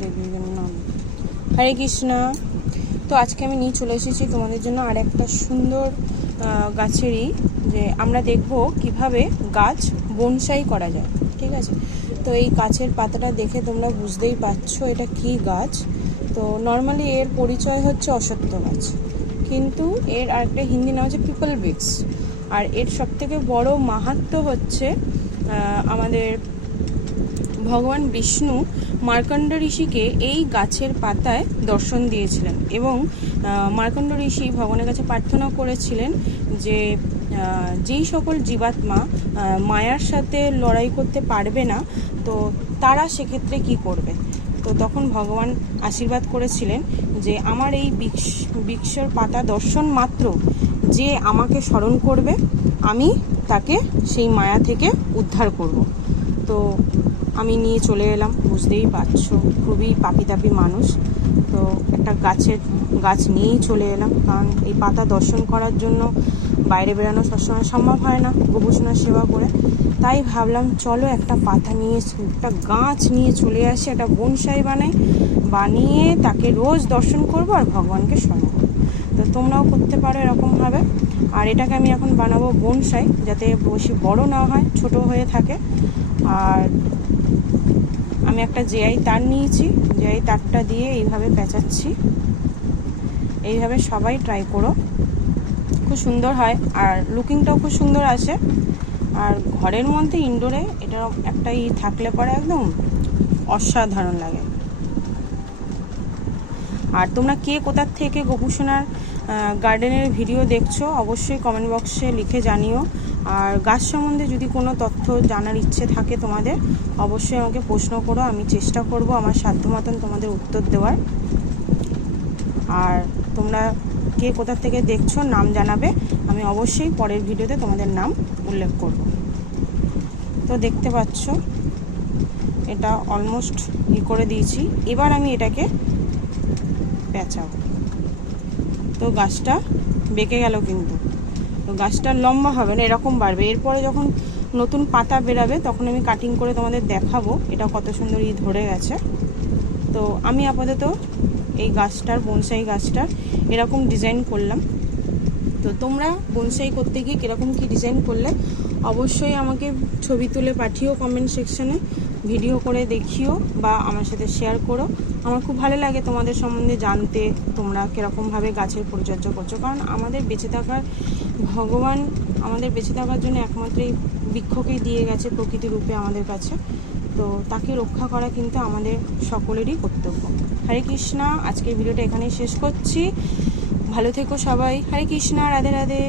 দেবীর নাম হরে কৃষ্ণ। তো আজকে আমি নিয়ে চলে এসেছি তোমাদের জন্য আর একটা সুন্দর গাছেরই, যে আমরা দেখব কিভাবে গাছ বনসাই করা যায়। ঠিক আছে, তো এই গাছের পাতাটা দেখে তোমরা বুঝতেই পারছো এটা কি গাছ। তো নর্মালি এর পরিচয় হচ্ছে অশ্বত্থ গাছ, কিন্তু এর আরেকটা হিন্দি নাম হচ্ছে পিপল বৃক্ষ। আর এর সবথেকে বড় মাহাত্ম্য হচ্ছে আমাদের ভগবান বিষ্ণু মার্কণ্ড ঋষিকে এই গাছের পাতায় দর্শন দিয়েছিলেন, এবং মার্কণ্ড ঋষি ভগবানের কাছে প্রার্থনা করেছিলেন যে যেই সকল জীবাত্মা মায়ার সাথে লড়াই করতে পারবে না, তো তারা সেক্ষেত্রে কি করবে। তো তখন ভগবান আশীর্বাদ করেছিলেন যে আমার এই বৃক্ষর পাতা দর্শন মাত্র যে আমাকে স্মরণ করবে, আমি তাকে সেই মায়া থেকে উদ্ধার করব। তো আমি নিয়ে চলে এলাম, বুঝতেই পারছো খুবই পাপিতাপি মানুষ। তো একটা গাছ নিয়েই চলে এলাম, কারণ এই পাতা দর্শন করার জন্য বাইরে বেরানো সবসময় সম্ভব হয় না গোপুসোনার সেবা করে। তাই ভাবলাম চলো একটা পাতা নিয়ে, একটা গাছ নিয়ে চলে আসি, একটা বনসাই বানিয়ে তাকে রোজ দর্শন করব আর ভগবানকে স্মরণ করবো। তো তোমরাও করতে পারো এরকমভাবে। আর এটাকে আমি এখন বানাবো বনসাই, যাতে বেশি বড় না হয়, ছোট হয়ে থাকে। আর আমি একটা জেআই তার নিয়েছি, জেআই তারটা দিয়ে এইভাবে পেঁচাচ্ছি। এইভাবে সবাই ট্রাই করো, খুব সুন্দর হয় আর লুকিংটাও খুব সুন্দর আসে। আর ঘরের মধ্যে ইনডোরে এটা একটা থাকলে পরে একদম অসাধারণ লাগে। আর তোমরা কে কোথার থেকে গোপুসোনার গার্ডেনের ভিডিও দেখছো অবশ্যই কমেন্ট বক্সে লিখে জানিও। আর গাছ সম্বন্ধে যদি কোনো তথ্য জানার ইচ্ছে থাকে তোমাদের, অবশ্যই আমাকে প্রশ্ন করো, আমি চেষ্টা করব আমার সাধ্য মতন তোমাদের উত্তর দেওয়ার। আর তোমরা কে কোথা থেকে দেখছো নাম জানাবে, আমি অবশ্যই পরের ভিডিওতে তোমাদের নাম উল্লেখ করব। তো দেখতে পাচ্ছ এটা অলমোস্ট করে দিয়েছি, এবার আমি এটাকে পেঁচাবো। তো গাছটা বেঁকে গেল, কিন্তু তো গাছটা লম্বা হবে না, এরকম বাড়বে। এরপরে যখন নতুন পাতা বেরাবে তখন আমি কাটিং করে তোমাদের দেখাবো এটা কত সুন্দর ধরে গেছে। তো আমি আপাতত এই গাছটার, বনসাই গাছটার এরকম ডিজাইন করলাম। তো তোমরা বনসাই করতে গিয়ে কীরকম কী ডিজাইন করলে অবশ্যই আমাকে ছবি তুলে পাঠিও কমেন্ট সেকশনে, ভিডিও করে দেখিও বা আমার সাথে শেয়ার করো। আমার খুব ভালো লাগে তোমাদের সম্বন্ধে জানতে, তোমরা কীরকমভাবে গাছের পরিচর্যা করছো। কারণ আমাদের বেঁচে থাকার, ভগবান আমাদের বেঁচে থাকার জন্য একমাত্র এই বৃক্ষকেই দিয়ে গেছে প্রকৃতি রূপে আমাদের কাছে। তো তাকে রক্ষা করা কিন্তু আমাদের সকলেরই কর্তব্য। হরে কৃষ্ণা, আজকের ভিডিওটা এখানেই শেষ করছি। ভালো থেকো সবাই। হরে কৃষ্ণা, রাধে রাধে।